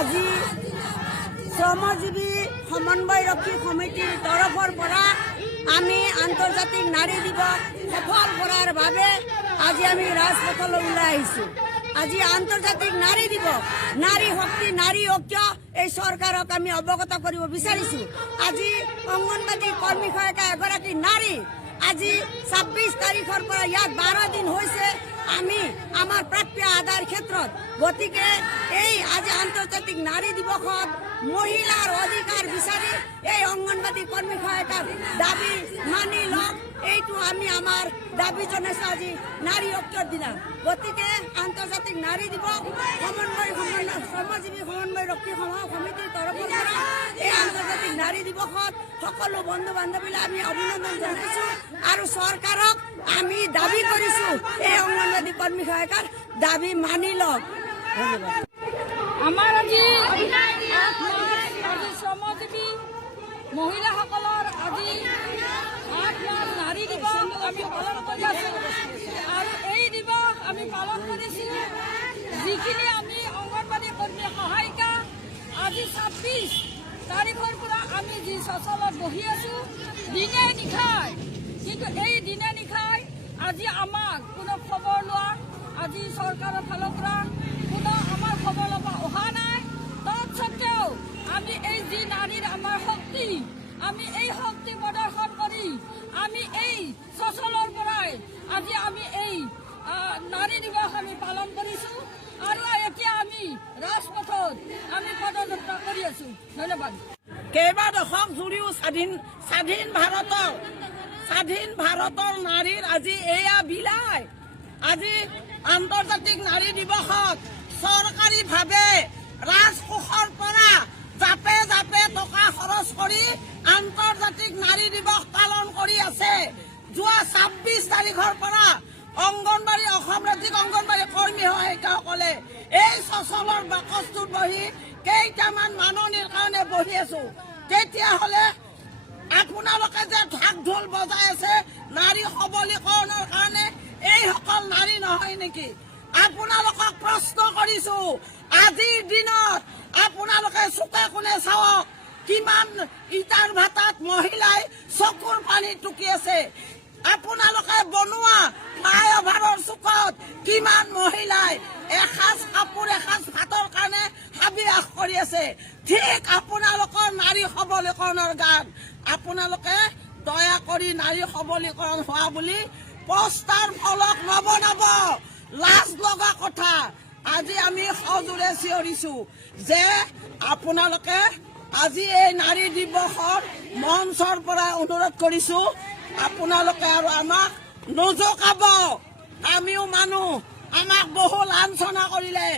আজি শ্ৰমজীৱী সমন্বয়ৰক্ষী সমিতিৰ তৰফৰ পৰা আমি আন্তৰ্জাতিক নাৰী দিৱস সফল কৰাৰ বাবে আজি আমি ৰাজপথলৈ ওলাই আহিছোঁ। আজি আন্তৰ্জাতিক নাৰী দিৱস, নাৰী শক্তি, নাৰী ঐক্য এই চৰকাৰক আমি অৱগত কৰিব বিচাৰিছোঁ। আজি অংগনবাদী কৰ্মী সহায়িকা এগৰাকী নাৰী আজি ২৬ তাৰিখৰ পৰা ইয়াত ১২ দিন হৈছে আমি আমাৰ প্ৰাপ্য আদায়ৰ ক্ষেত্ৰত। গতিকে এই আজি আন্তৰ্জাতিক নাৰী দিৱসত মহিলাৰ অধিকাৰ বিচাৰি এই অংগনবাদী কৰ্মী সহায়িকাৰ দাবী মানি লওক, এইটো আমি আমাৰ দাবী জনাইছোঁ আজি নাৰী ঐক্যৰ দিনা। গতিকে আন্তৰ্জাতিক নাৰী দিৱস শ্ৰমজীৱী সমন্বয়ৰক্ষী সমিতিৰ তৰফৰ পৰা এই আন্তৰ্জাতিক নাৰী দিৱসত সকলো বন্ধু বান্ধৱীলৈ আমি অভিনন্দন জনাইছোঁ আৰু চৰকাৰক আমি দাবী কৰিছোঁ এই অংগনবাদী কৰ্মী সহায়িকাৰ দাবী মানি লওক। ধন্যবাদ। আমাৰ আজি শ্ৰমজীৱী মহিলাসকলৰ আজি ৮ মাৰ্চ নাৰী দিৱস আমি পালন কৰি আছোঁ আৰু এই দিৱস আমি পালন কৰিছোঁ যিখিনি আমি অংগনবাদী কৰ্মী সহায়িকা আজি ২৬ তাৰিখৰ পৰা আমি যি চচলত বহি আছোঁ দিনে নিশাই, কিন্তু এই দিনে নিশাই আজি আমাক কোনো খবৰ লোৱা আজি চৰকাৰৰ ফালৰ পৰা কোনো আমাৰ খবৰ ল'ব অহা নাই। তৎসত্বেও আমি এই যি নাৰীৰ আমাৰ শক্তি, আমি এই শক্তি প্ৰদৰ্শন কৰি আমি এই চচলৰ পৰাই আজি আমি এই নাৰী দিৱস আমি পালন কৰিছোঁ আৰু এতিয়া আমি ৰাজপথত আমি পদযাত্ৰা কৰি আছোঁ। ধন্যবাদ। কেইবা দশক জুৰিও স্বাধীন ভাৰতৰ নাৰীৰ আজি এয়া বিলাই। আজি আন্তৰ্জাতিক নাৰী দিৱসত চৰকাৰীভাৱে ৰাজকোষৰ পৰা জাপে জাপে টকা খৰচ কৰি আন্তৰ্জাতিক নাৰী দিৱস পালন কৰি আছে। যোৱা ২৬ তাৰিখৰ পৰা অংগনবাড়ী অসম ৰাজ্যিক অংগনবাড়ী কৰ্মী সহায়িকাসকলে এই চচলৰ বাকচটোত বহি কেইটামান মাননিৰ কাৰণে বহি আছো। তেতিয়াহ'লে আপোনালোকে যে ঢাক ঢোল বজাই আছে নাৰী সবলীকৰণৰ কাৰণে, এইসকল নাৰী নহয় নেকি? আপোনালোকক প্ৰশ্ন কৰিছো, আজিৰ দিনত আপোনালোকে চুকে কোণে চাওক কিমান ইটাৰ ভাটাত মহিলাই চকুৰ পানী টুকি আছে। আপোনালোকে বনোৱা ফ্লাইঅভাৰৰ চুকত কিমান মহিলাই এসাঁজ কাপোৰ এসাঁজ ভাতৰ কাৰণে হাবিয়াস কৰি আছে। ঠিক আপোনালোকৰ নাৰী সবলীকৰণৰ গান। আপোনালোকে দয়া কৰি নাৰী সবলীকৰণ হোৱা বুলি পোষ্টাৰ ফলক নবনাব, লাজ লগা কথা। আজি আমি সজোৰে চিঞৰিছো যে আপোনালোকে আজি এই নাৰী দিৱসৰ মঞ্চৰ পৰা অনুৰোধ কৰিছো, আপোনালোকে আৰু আমাক নজকাব। আমিও মানুহ, আমাক বহু লাঞ্ছনা কৰিলে,